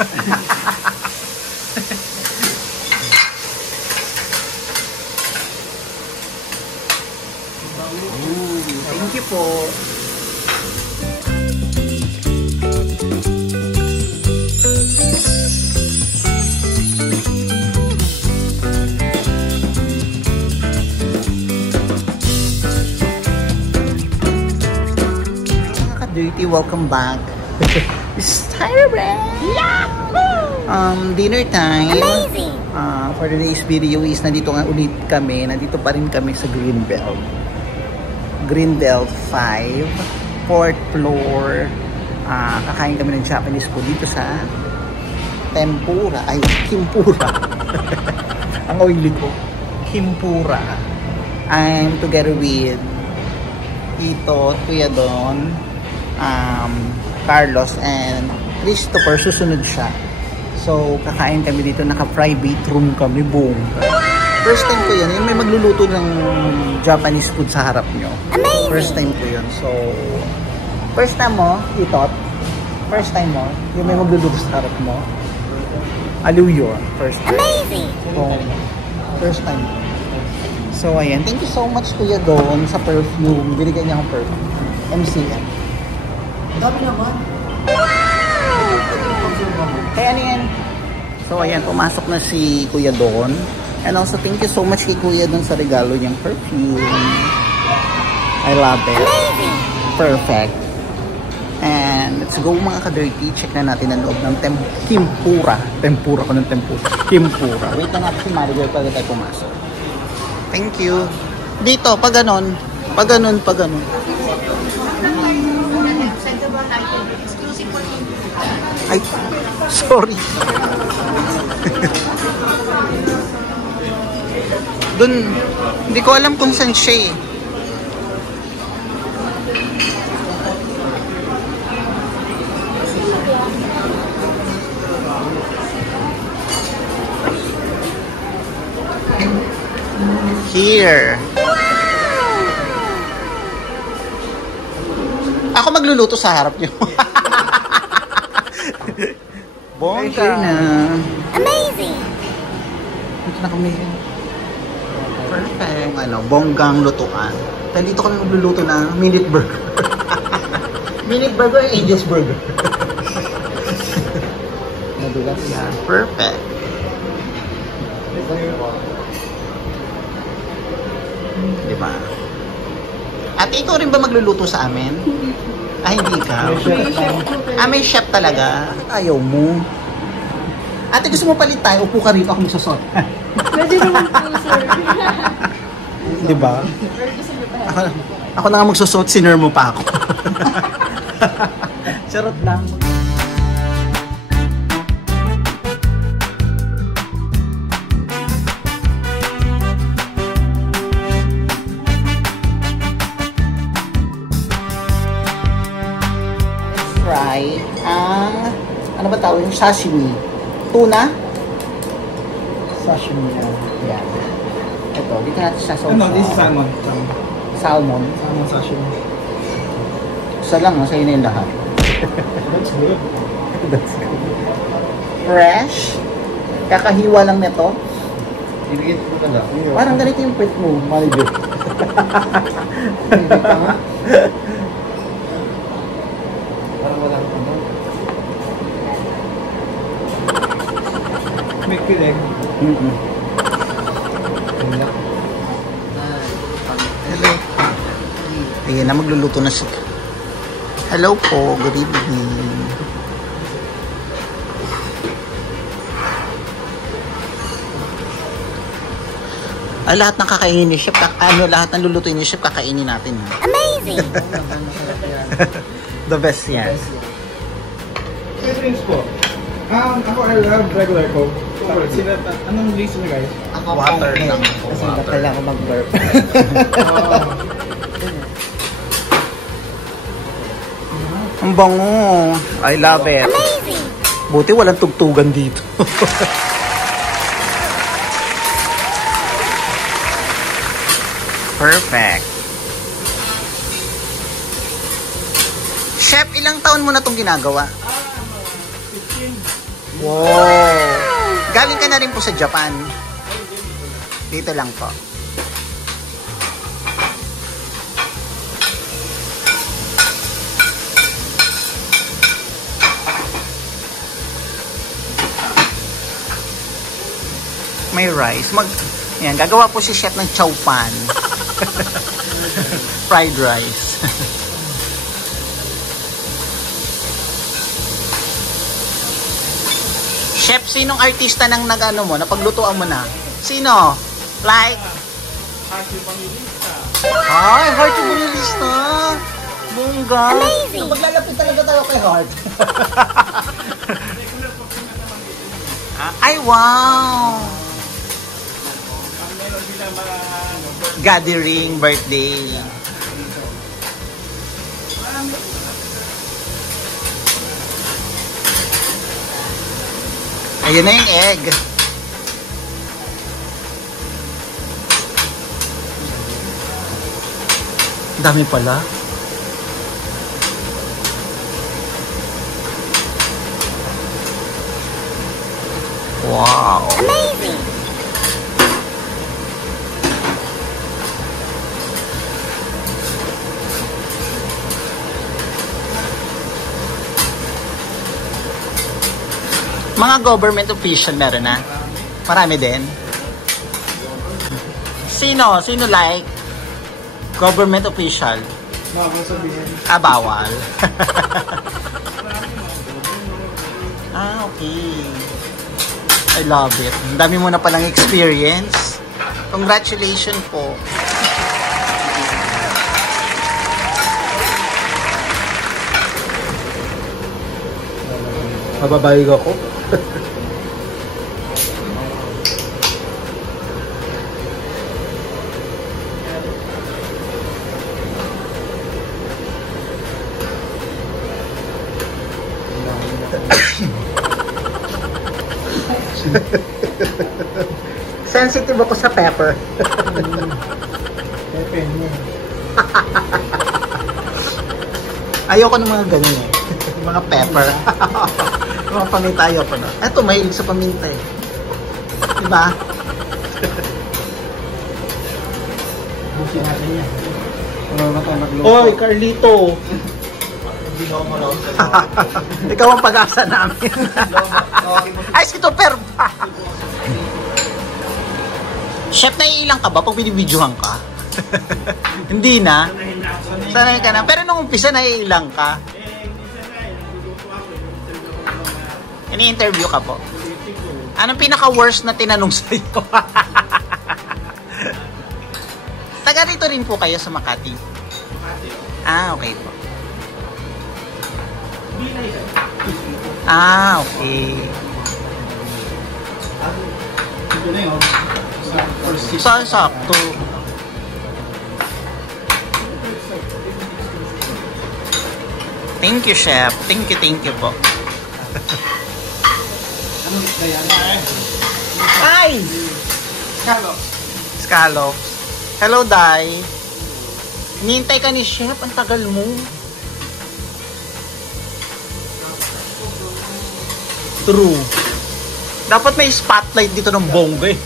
Thank you po. Dirty, welcome back. This is Tyra Brand. Yahoo! Dinner time. Amazing! For today's video is nandito nga ulit kami. Nandito pa rin kami sa Greenbelt. Greenbelt 5, 4th floor. Kakain kami ng Japanese food dito sa Tempura. Ay, Kimpura. Ang oily ko. Kimpura. I'm together with Tito, Kuya Don, Carlos and Christopher. Susunod siya. So, kakain kami dito. Naka-private room kami. Boom. First time ko yun. Yung may magluluto ng Japanese food sa harap nyo. Amazing! First time ko yun. So, first time mo, Tito? First time mo? Yung may magluluto sa harap mo? Aliw yun. First time. Amazing! So, first time. So, ayan. Thank you so much, Kuya Don, sa perfume. Binigyan niya akong perfume. MCM. Dami naman. Wow! Kaya ano yan? So, ayan. Pumasok na si Kuya Don. And also, thank you so much kay Kuya Don sa regalo niyang perfume. I love it. Amazing! Perfect. And let's go mga ka-dirty. Check na natin ang loob ng Kimpura. Tempura ko ng tempura. Kimpura. Wait na natin si Maribel pag tayo pumasok. Thank you. Dito, pag ganon. Pag ganon, pag ganon. Ay, sorry. Dun, hindi ko alam kung saan siya eh. Here. Ako magluluto sa harap niyo. Bongga na. Amazing! Ito na kami. Perfect. Ano, bonggang lutuan. Dahil dito kami magluluto ng minute burger. Minute burger, Angel's burger. Nadulas yan. Perfect. Diba? At ikaw rin ba magluluto sa amin? Ah, hindi ka? May chef talaga. Ayaw mo. Ate, gusto mo palit tayo? Upo ka rito, ako magsasot. Pwede naman po, sir. Diba? Ako na nga magsusot, sinner mo pa ako. Charot lang. Fry ang ano ba tawag yung sashimi? Tuna? Sashimi. Yan. Ito, dito natin sa sauce. No, this is salmon. Salmon. Salmon sashimi. Isa lang, sa'yo na yung lahat. That's good. That's good. Fresh. Kakahiwa lang nito. Ibigit ko na lang. Parang ganito yung pet mo, manager. Parang walang ano. May kilig. Hello. Ayan na, magluluto na siya. Hello po, good evening. Ay, lahat ng kakainin ni Chef, lahat ng lulutuin ni Chef, kakainin natin. Amazing! The best yan. May drinks po. Ako I love regular Coke. Anong list niyo guys? Ako water lang. Kasi kailangan ko mag-burp. Ang bango. I love it. Amazing! Buti walang tugtugan dito. Perfect. Chef, ilang taon mo na itong ginagawa? Wow! Galing ka na rin po sa Japan. Dito lang po. May rice. Yan, gagawa po si chef ng chow pan. Fried rice. Chef, sinong artista nang nag-ano mo, napaglutuan mo na? Sino? Like? Heart Evangelista. Ay, Heart Evangelista. Bongga. Amazing. Maglalapit talaga tayo kay Heart. Ay, wow. Meron sila mga Gathering, birthday. Ayun na yung egg. Dami pala. Wow. Amazing. Mga government official meron na? Marami din? Sino? Sino like? Government official? Bawal sabihin. Bawal. Okay. I love it. Ang dami mo na palang experience. Congratulations po. Mababayig ako. Sensitive ako sa pepper. Pepe mo. Ayoko ng mga ganyan eh. Yung mga pepper. Yung mga paminta ayoko na. Eto, mahilig sa paminta eh. Diba? Busin natin yan. Wala na tayo nagluto. Oy, Carlito! Hindi na ako malaw sa Ikaw ang pag-asa namin. Ay, si Topper pa! Chef, naiilang ka ba pag binibidyohan ka? Hindi na. Sanay ka na. Pero nung umpisa, naiilang ka. Ini-interview ka po. Anong pinaka-worst na tinanong sa'yo? Taga rito rin po kayo sa Makati? Ah, okay po. Ah, okay. Ito na yun. Sakto. Thank you, Chef. Thank you po. Anong isda yan? Ay! Scallops. Scallops. Hello, Day. Hinihintay ka ni Chef. Ang tagal mo. True. Dapat may spotlight dito ng bongga eh.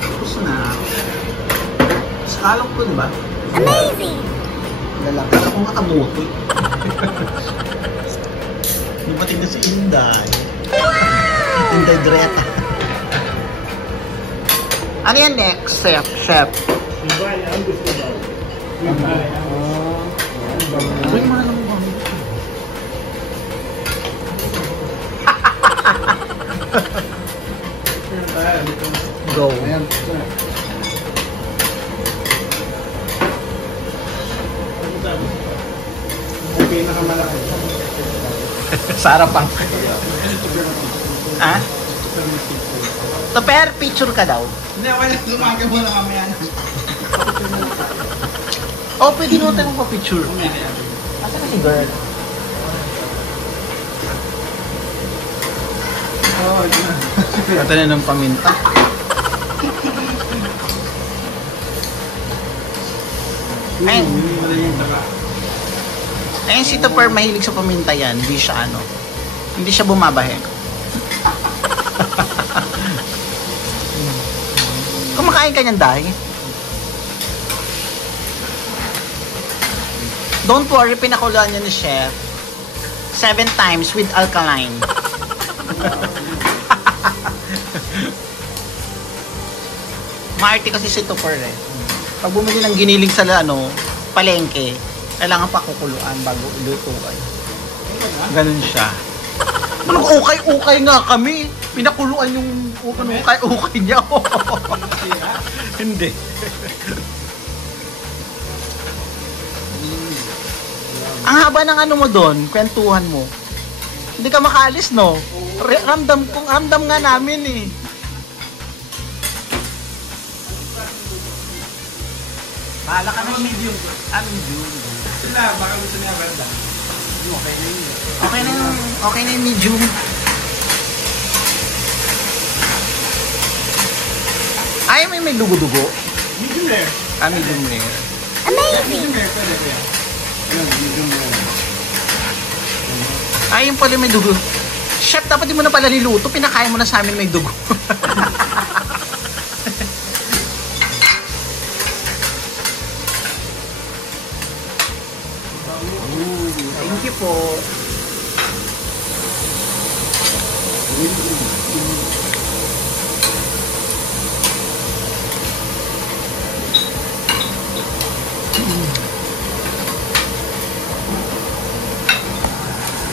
Tapos na. Scallop ko ba? Amazing. Lalaki akong kakabuti. Lumating na si Inday. Inday Dreta. Ano yan next, Chef? Ibay, ang gusto ba? Ibay. Bring mo na lang ba? Go. Ayan. Ang pinakamalaki. Sa harapan. Ha? Topper, picture ka daw. Hindi, wala. Lumaga mo na kami yan. Oh, pwede naman tayo magpa-picture. Asa na si girl? Oo, ito na. Ito na ng paminta. Ayun. Ayun si Topper, mahilig sa paminta yan. Hindi siya ano. Hindi siya bumabahe. Kumakain ka niyan, Day? Don't worry, pinakuluan niya ni Chef 7 times with alkaline. Maarte kasi si Topper eh. Pag bumili ng giniling sa palengke, kailangan pa kukuluan bago ilutuan. Ganun siya. Ukay-ukay nga kami. Pinakuluan yung ukay-ukay niya. Hindi. Ang haba ng ano mo doon, kwentuhan mo. Hindi ka makaalis, no? Ramdam nga namin eh. Bahala ka na medium. Medium. Sila, baka gusto niya banda. Okay na yun. Okay na yung medium. Ay, may dugo-dugo. Medium rare. Medium rare. Amazing! Medium rare, pwede kaya. Medium rare. Ay, yung pala may dugo. Chef, dapat di mo na pala niluto. Pinakain mo na sa amin may dugo. Thank you po.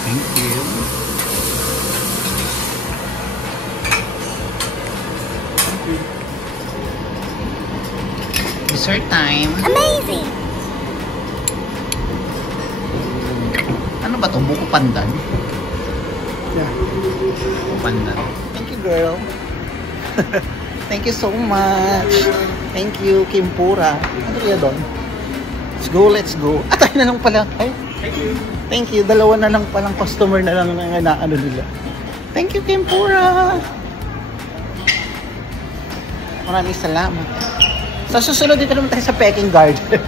Thank you. Dessert time. Amazing! Ano ba to? Buko pandan? Yeah. Buko pandan. Thank you, girl. Thank you so much. Thank you, Kimpura. Ano kaya doon? Let's go. At tayo na lang pala. Ay, thank you. Dalawa na lang palang customer na lang na ano nila. Thank you, Kimpura. Maraming salamat. Sa susunod dito naman tayo sa Peking Garden.